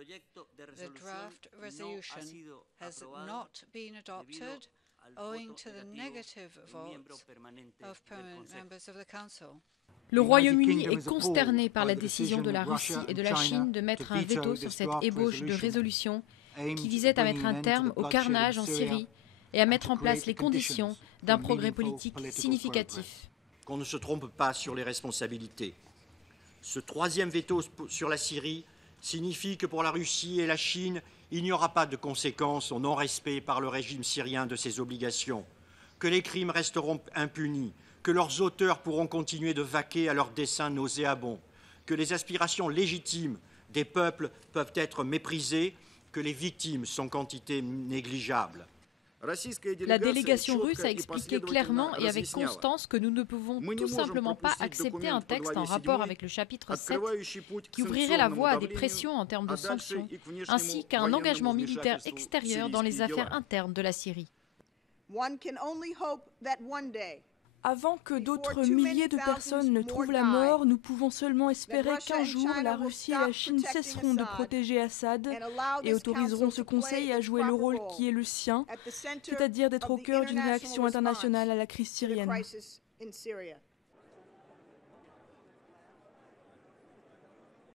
The draft resolution has not been adopted owing to the negative votes of permanent members of the Council. Le Royaume-Uni est consterné par la décision de la Russie et de la Chine de mettre un veto sur cette ébauche de résolution qui visait à mettre un terme au carnage en Syrie et à mettre en place les conditions d'un progrès politique significatif. Qu'on ne se trompe pas sur les responsabilités. Ce troisième veto sur la Syrie signifie que pour la Russie et la Chine, il n'y aura pas de conséquences au non-respect par le régime syrien de ses obligations, que les crimes resteront impunis, que leurs auteurs pourront continuer de vaquer à leurs desseins nauséabonds, que les aspirations légitimes des peuples peuvent être méprisées, que les victimes sont quantité négligeable. La délégation russe a expliqué clairement et avec constance que nous ne pouvons tout simplement pas accepter un texte en rapport avec le chapitre 7 qui ouvrirait la voie à des pressions en termes de sanctions, ainsi qu'à un engagement militaire extérieur dans les affaires internes de la Syrie. Avant que d'autres milliers de personnes ne trouvent la mort, nous pouvons seulement espérer qu'un jour, la Russie et la Chine cesseront de protéger Assad et autoriseront ce Conseil à jouer le rôle qui est le sien, c'est-à-dire d'être au cœur d'une réaction internationale à la crise syrienne.